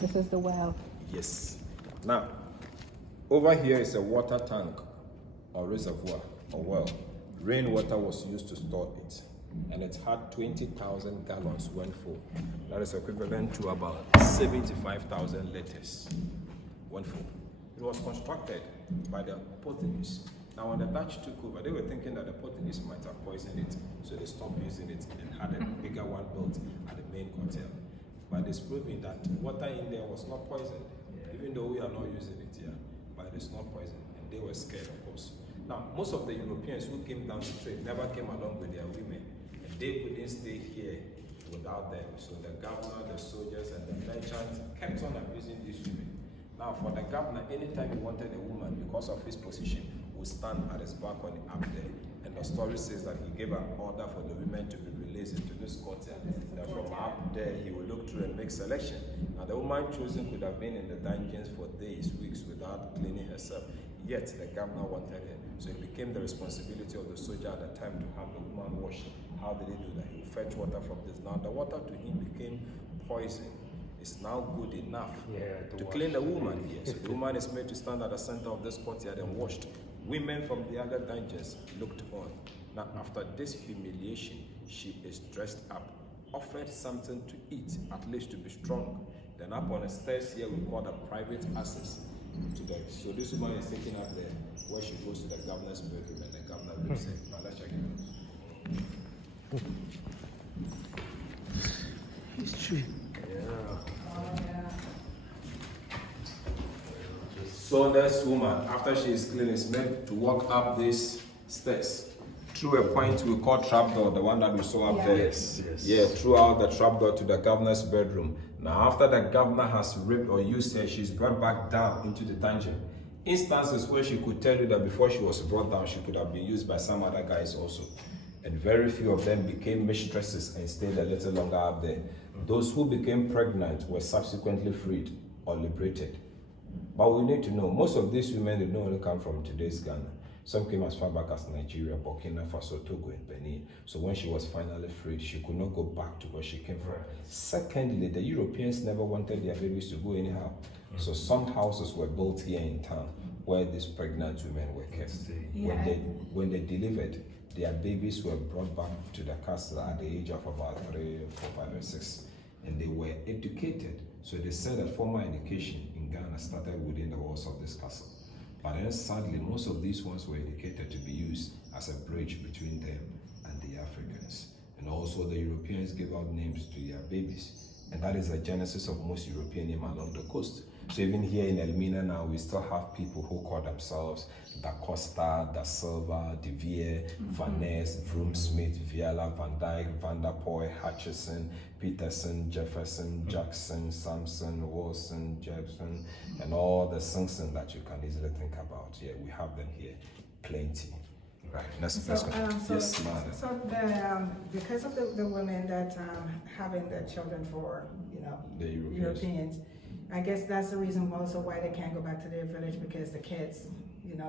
This is the well. Yes. Now, over here is a water tank or reservoir or well. Rainwater was used to store it, and it had 20,000 gallons when full. That is equivalent to about 75,000 liters when full. It was constructed by the Portuguese. Now, when the Dutch took over, they were thinking that the Portuguese might have poisoned it, so they stopped using it and had a bigger one built at the main hotel. But it's proving that water in there was not poisoned, even though we are not using it here. But it's not poisoned, and they were scared, of course. Now, most of the Europeans who came down to trade never came along with their women, and they couldn't stay here without them. So the governor, the soldiers, and the merchants kept on abusing these women. Now, for the governor, anytime he wanted a woman, because of his position, would stand at his balcony up there. And the story says that he gave an order for the women to be released into this courtyard. That from up there, he would look through and make selection. Now, the woman chosen could have been in the dungeons for days, weeks, without cleaning herself. Yet, the governor wanted her. So it became the responsibility of the soldier at the time to have the woman washed. How did he do that? He would fetch water from this. Now, the water to him became poison. It's now good enough to clean the woman here. So the woman is made to stand at the center of this courtyard and washed. Women from the other dungeons looked on. Now, after this humiliation, she is dressed up, offered something to eat, at least to be strong. Then up on the stairs here, we call the private access to the. So this woman is taken up there, where she goes to the governor's bedroom, and the governor will say, "Now let's check it out." History. So this woman, after she is clean, is meant to walk up these stairs through a point we call trapdoor, the one that we saw up there. Yes. Yeah, throughout the trapdoor to the governor's bedroom. Now, after the governor has raped or used her, she's brought back down into the dungeon. Instances where she could tell you that before she was brought down, she could have been used by some other guys also. And very few of them became mistresses and stayed a little longer up there. Those who became pregnant were subsequently freed or liberated. But we need to know, most of these women did not only come from today's Ghana. Some came as far back as Nigeria, Burkina Faso, Togo, and Benin. So when she was finally freed, she could not go back to where she came from. Secondly, the Europeans never wanted their babies to go anyhow. So some houses were built here in town where these pregnant women were kept. When they delivered, their babies were brought back to the castle at the age of about 3, 4, 5, and 6. And they were educated. So they said that formal education in Ghana started within the walls of this castle. But then sadly, most of these ones were educated to be used as a bridge between them and the Africans. And also the Europeans gave out names to their babies. And that is the genesis of most European names along the coast. So even here in Elmina now, we still have people who call themselves Da Costa, Da Silva, De Vere, Van Ness, Vroom Smith, Viala, Van Dyke, Van der Poel, Hutchison, Peterson, Jefferson, Jackson, Sampson, Wilson, Jefferson, and all the Simpson that you can easily think about. Yeah, we have them here, plenty. Right, next question. Yes, ma'am. So because of the women that having the children for, The Europeans, I guess that's the reason also why they can't go back to their village, because the kids,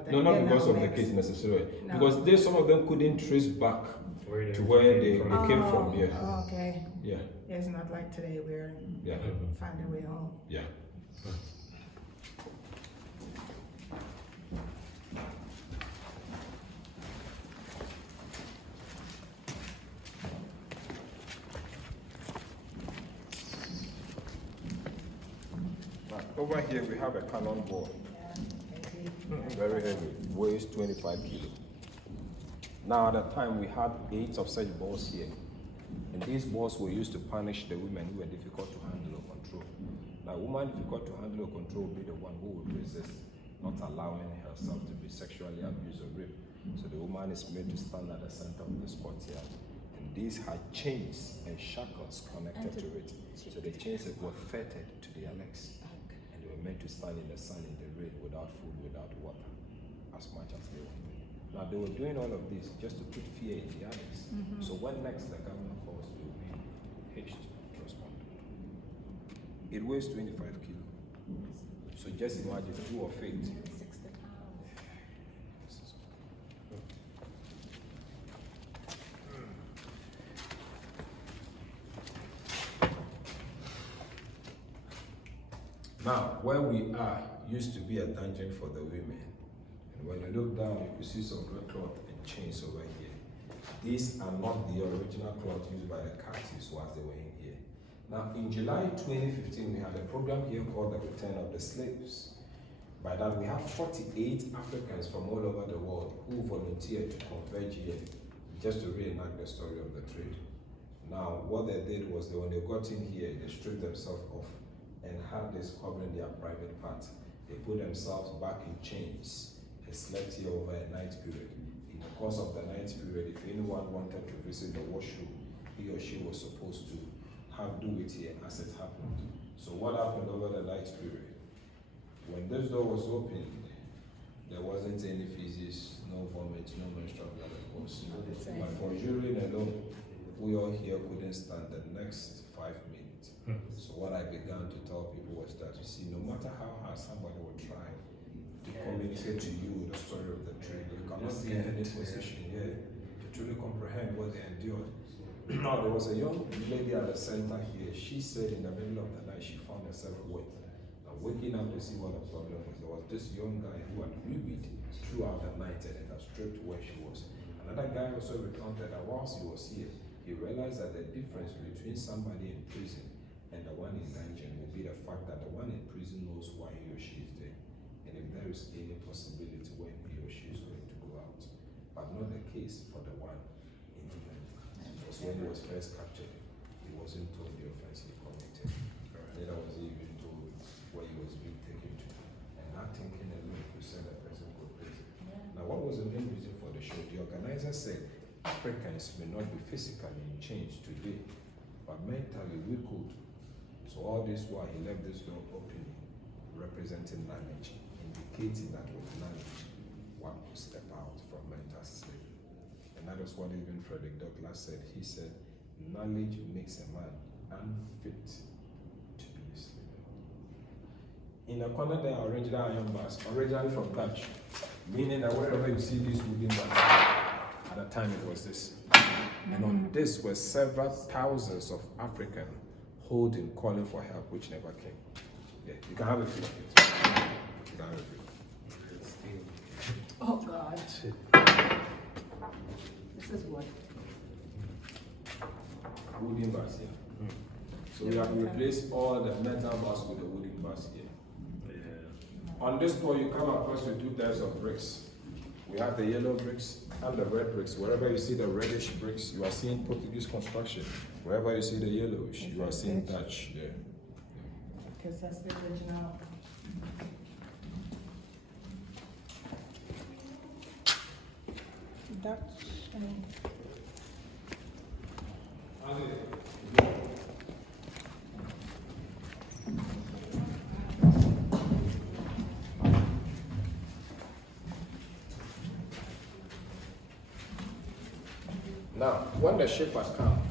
No, not because of the kids necessarily. No. Because some of them couldn't trace back to where they came from. Yeah. Oh, okay. Yeah. It's not like today where Yeah. find their way home. Yeah. Over here we have a cannonball. Very heavy, weighs 25 kilos. Now at the time we had 8 of such balls here. And these walls were used to punish the women who were difficult to handle or control. Now, a woman difficult to handle or control will be the one who would resist, not allowing herself to be sexually abused or raped. So the woman is made to stand at the center of this courtyard. And these had chains and shackles connected to it. So the chains were fettered to their legs. And they were meant to stand in the sun, in the rain, without food, without water, as much as they wanted. Now they were doing all of this just to put fear in the others. So when next the governor calls, they will be hitched to respond. It weighs 25 kilos. So just imagine 2 of it. 60 pounds. Now, where we are used to be a dungeon for the women. And when you look down, you can see some red cloth and chains over here. These are not the original cloth used by the captives whilst they were in here. Now, in July 2015, we had a program here called The Return of the Slaves. By that, we have 48 Africans from all over the world who volunteered to converge here just to reenact the story of the trade. Now, what they did was when they got in here, they stripped themselves off and had this covering their private parts. They put themselves back in chains and slept here over a night period. In the course of the night period, if anyone wanted to visit the washroom, he or she was supposed to do it here as it happened. So what happened over the night period? When this door was opened, there wasn't any feces, no vomit, no menstrual blood, of course. But for urine alone, we all here couldn't stand the next 5 minutes. So what I began to tell people was that, you see, no matter how hard somebody will try to communicate to you the story of the trade, you cannot be in any position here to truly comprehend what they endured. Now, there was a young lady at the center here. She said in the middle of the night she found herself wet. Now, waking up to see what the problem was, there was this young guy who had reweed throughout the night and it had stripped where she was. Another guy also recounted that whilst he was here, he realized that the difference between somebody in prison and the one in dungeon will be the fact that the one in prison knows why he or she is there. And if there is any possibility when he or she is going to go out. But not the case for the one in the dungeon. Because when he was first captured, he wasn't told the offense he committed. Neither was he even told where he was being taken to. And that thinking alone could send a person to prison. Now, what was the main reason for the show? The organizer said Africans may not be physically in chains today, but mentally we could. So all this while he left this door open, representing knowledge, indicating that with knowledge, one could step out from mental slavery. And that is what even Frederick Douglass said. He said, knowledge makes a man unfit to be a slave. In the corner there are original iron bars, originally from Dutch, meaning that wherever you see these wooden bars, at the time it was this. And on this were several thousands of Africans holding, calling for help, which never came. Yeah, you can have a few of it. You can have a few. Oh God. This is what? Wooden bars here. So we have replaced all the metal bars with the wooden bars here. Yeah. On this floor, you come across with 2 types of bricks. We have the yellow bricks and the red bricks. Wherever you see the reddish bricks, you are seeing Portuguese construction. Wherever you see the yellowish, you are seeing Dutch. Yeah. Because that's the original. Dutch. Now, when the ship had come,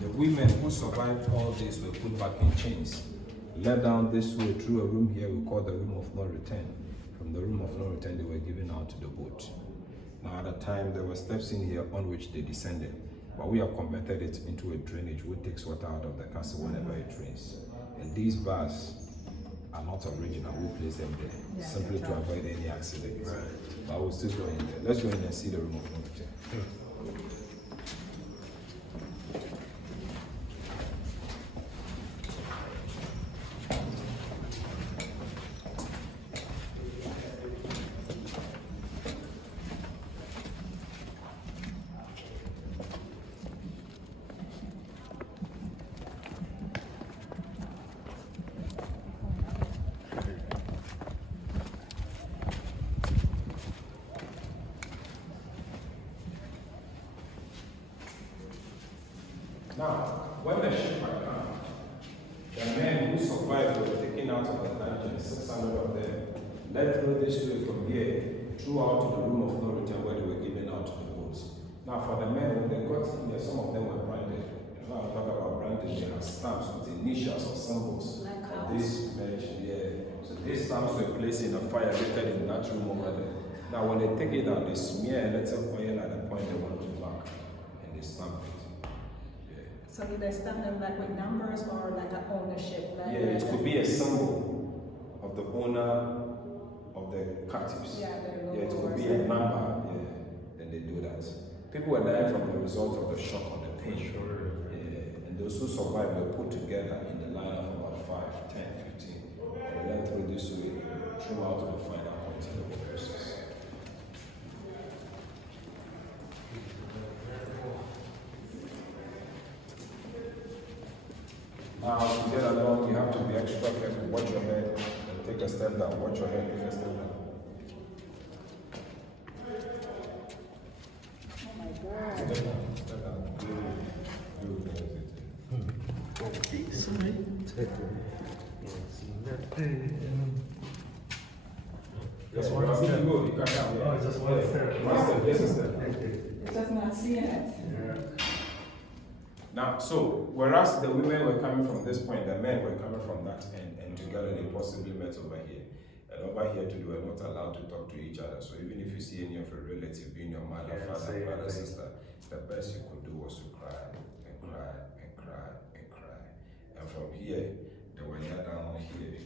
the women who survived all this were put back in chains, led down this way through a room here we call the room of no return. From the room of no return, they were given out to the boat. Now, at the time, there were steps in here on which they descended, but we have converted it into a drainage which takes water out of the castle whenever it rains. And these bars are not original. We place them there simply to avoid any accidents. But we'll still go in there. Let's go in and see the room of no return. Now, when the ship had come, the men who survived were taken out of the dungeon, 600 of them, led through this way from here, throughout to the room of no return where they were given out to the boats. Now, for the men, when they got in there, some of them were branded. Now, I'm talking about branded, they have stamps with initials or symbols. This mentioned, yeah. So these stamps were placed in a fire later in that room over there. Now, when they take it out, they smear a little oil at the point they want to mark, and they stamp it. So do they stamp them like with numbers or like an ownership? Like Yeah, it could be a symbol of the owner of the captives. Yeah, it could be a number. Yeah, and they do that. People were dying from the result of the shock or the pain. Yeah, and those who survived were put together in the line of about 5, 10, 15. And they went through this way, throughout to the final point of the process. Now, to get along, you have to be extra careful. Watch your head and take a step down. Watch your head, take a step down. Oh my God. Step down, step down. Just Yeah, one you step. go, you cut down. Oh, it's just one step. One step, just a step. It's just not seeing it. Now, so, whereas the women were coming from this point, the men were coming from that end, and together they possibly met over here. And over here too, they were not allowed to talk to each other. So even if you see any of your relative, being your mother, father, brother, sister, the best you could do was to cry and cry and cry and cry. And from here, they were here down here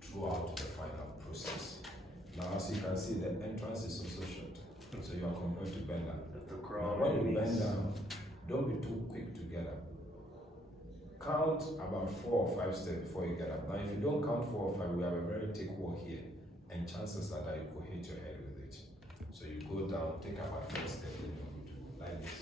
throughout the final process. Now, as you can see, the entrance is also short. So you are compared to bend down. Now, when you bend down, don't be too quick to get up. Count about 4 or 5 steps before you get up. Now, if you don't count 4 or 5, we have a very thick wall here, and chances are that you could hit your head with it. So you go down, take about 4 steps, and you're good to go, like this.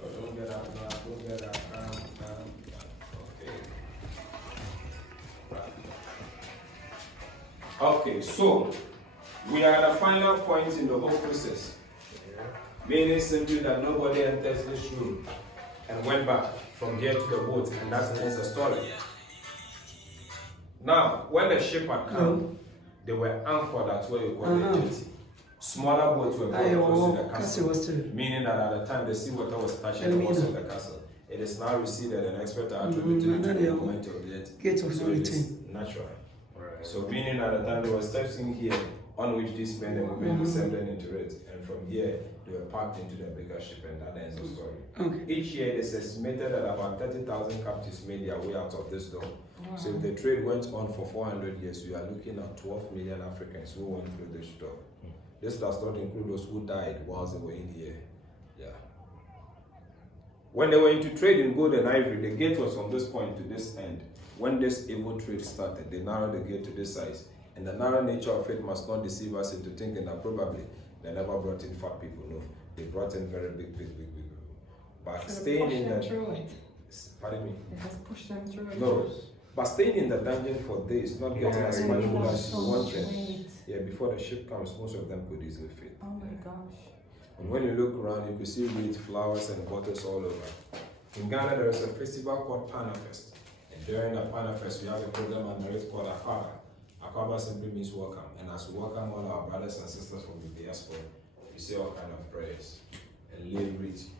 So don't get up now, don't get up, down. Okay, so we are at the final point in the whole process. Meaning simply that nobody enters this room and went back from here to the boat, and that ends the story. Now, when the ship had come, they were anchored at where you call the jetty. Smaller boats were brought close to the castle, meaning that at the time the seawater was touching the walls of the castle. It is now receded and expected to attribute to the movement of the jet. So it is natural. So meaning at the time there were steps in here on which these men and women descended into it, and from here they were packed into the bigger ship, and that ends the story. Each year it is estimated that about 30,000 captives made their way out of this door. So if the trade went on for 400 years, we are looking at 12 million Africans who went through this door. This does not include those who died whilst they were in here. Yeah. When they were into trade in gold and ivory, the gate was from this point to this end. When this evil trade started, they narrowed the gate to this size. And the narrow nature of it must not deceive us into thinking that probably they never brought in fat people. No, they brought in very big people. But So staying in the... through it. Pardon me? They just push them through it. No. But staying in the dungeon for days, not getting as much food as you wanted. Weight. Yeah, before the ship comes, most of them could easily fit. Oh my gosh. And when you look around, you can see wheat, flowers, and bottles all over. In Ghana, there is a festival called Panafest. And during the Panafest, we have a program on the called Akaba. Akaba simply means welcome. And as we welcome all our brothers and sisters from the diaspora, we say all kind of prayers and lay wreath.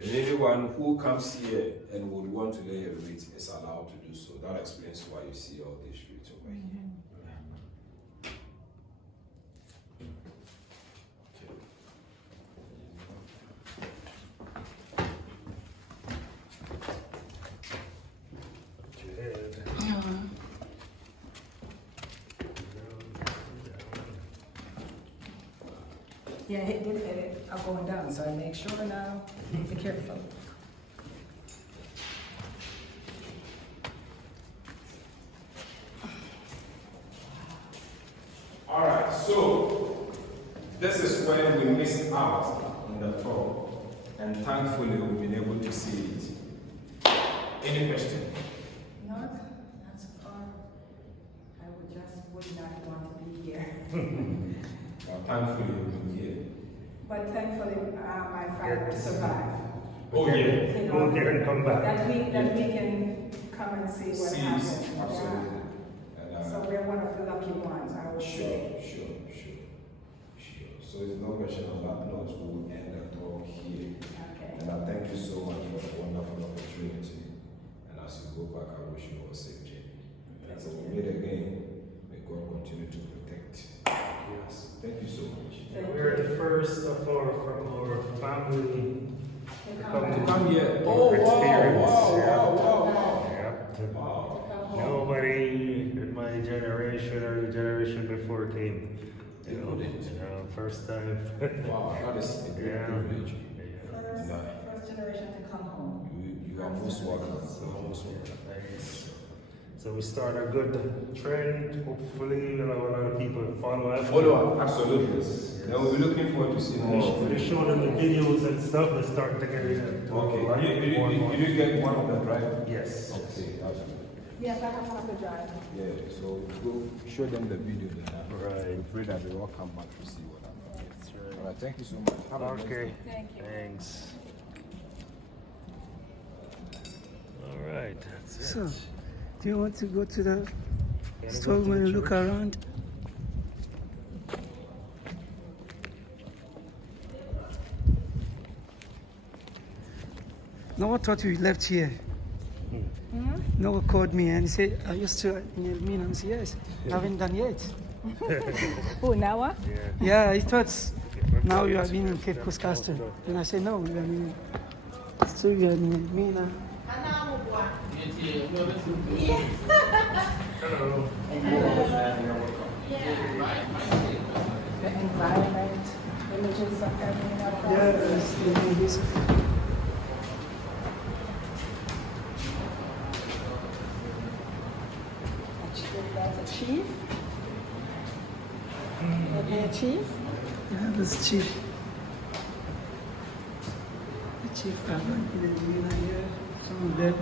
And anyone who comes here and would want to lay a wreath is allowed to do so. That explains why you see all these wreaths over here. Yeah, it did hit it. I'm going down, so I make sure now. Be careful. Alright, so this is when we missed out in the tour, and thankfully we've been able to see it. Any question? Not as far. I would just would not want to be here. Thankfully, you've been here. But thankfully, my father survived. Oh, yeah. You Go there and come back. That we can come and see what happened. Absolutely. Yeah. So we're one of the lucky ones, I would say. Sure. So if no question on that note, we will end the talk here. Okay. And I thank you so much for the wonderful opportunity. And as you go back, I wish you all a safe journey. And so we meet again. May God continue to protect. Yes. Thank you so much. We're the first of from our family to come here. experience. Wow. Yeah. Nobody in my generation or the generation before came. You know, first time. Wow, that is a great privilege. First generation to come home. You are most welcome. You are most welcome. Thanks. So we start a good trend. Hopefully, a lot of people follow us. Follow up, absolutely. And we'll be looking forward to seeing more. We show them the videos and stuff. They start to get it. Okay, you did get one of them, right? Yes. Okay, that's good. Yes, I have one to drive. Yeah, so go show them the video then. Right. We pray that they all come back to see what happened. That's right. All right, thank you so much. Have a nice Okay. day. Thank you. Thanks. All right. That's it. So, do you want to go to the Gotta go store to when the you look church. around? No one thought you left here. No one called me and he said, "Are you still in Elmina?" And I said, "Yes, I haven't done yet." Who, Nawa? Yeah. Yeah, he thought now you have been in Cape Coast Castle. And I said, "No, we are in, still we are in Elmina." Hello. The environment, images of Elmina. Yes, it is. That's a chief. Okay, a chief. Yeah, that's chief. The chief are in Elmina here, some of them.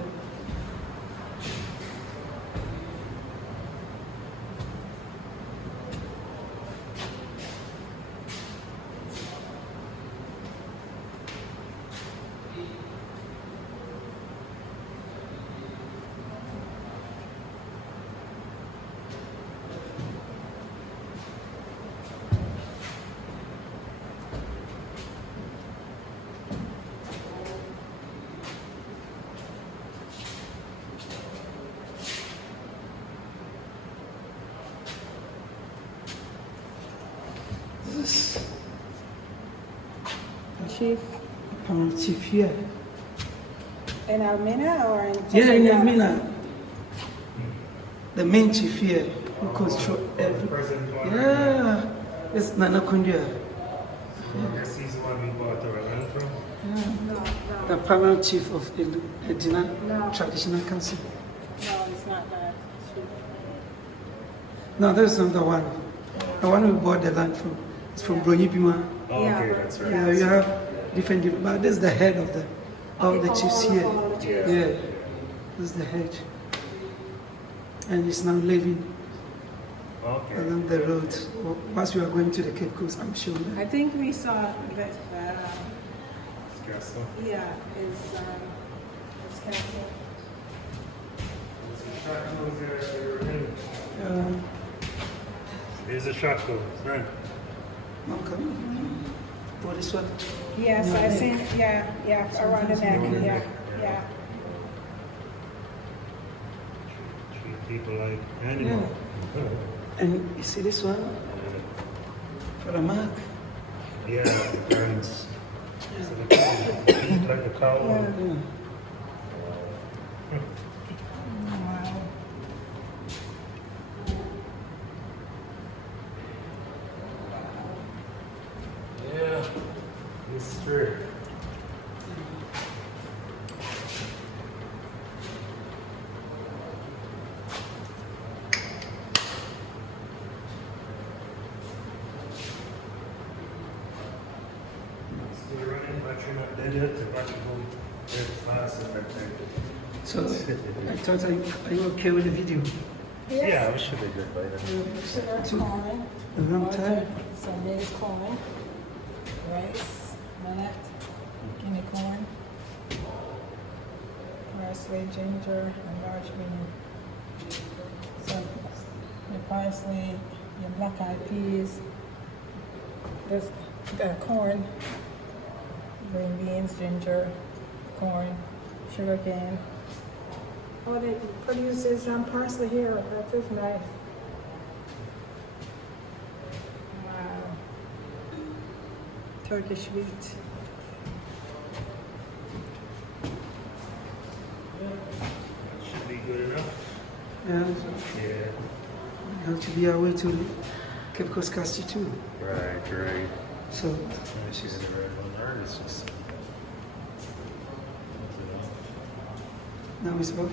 Chief. Chief here. In Elmina or in Yeah, in Elmina. The main chief here who control every. Present one. Yeah, it's Nana Kundia. This is one we bought our land from. The paramount chief of the Edina No. Traditional Council. No, it's not that. Chief. No, there's another one. The one we bought the land from. It's from Broyibima. Oh, Yeah, okay, but- that's right. Yeah, you have different, but this is the head of the chiefs here. All the chiefs. Yeah, this is the head. And he's now living Okay. along the road. Once we are going to the Cape Coast, I'm sure. I think we saw that, Castle. yeah, is castle. There's a shotgun, right? Okay. For this one. Yes, No, I've neck. seen, yeah, around the neck, yeah. Treat people like animals. And you see this one? For a mark. Yeah, the parents. So the cow, like the cow. Yeah. Wow. Yeah, it's true. Still running, but you're not dead yet. The battery go very fast at that time. So I thought, are you okay with the video? Yeah, we should be good by then. Sugar, Two. corn. A long water, time. some maize corn, rice, millet, guinea corn, parsley, ginger, and large bean. So your parsley, your black eyed peas, this corn, green beans, ginger, corn, sugar cane. Oh, they produces parsley here. That is nice. Wow. Turkish wheat. Should be good enough. Yeah. Yeah. Have to be our way to Cape Coast Casti too. Right, right. So She's the right one there. It's just. now it's off.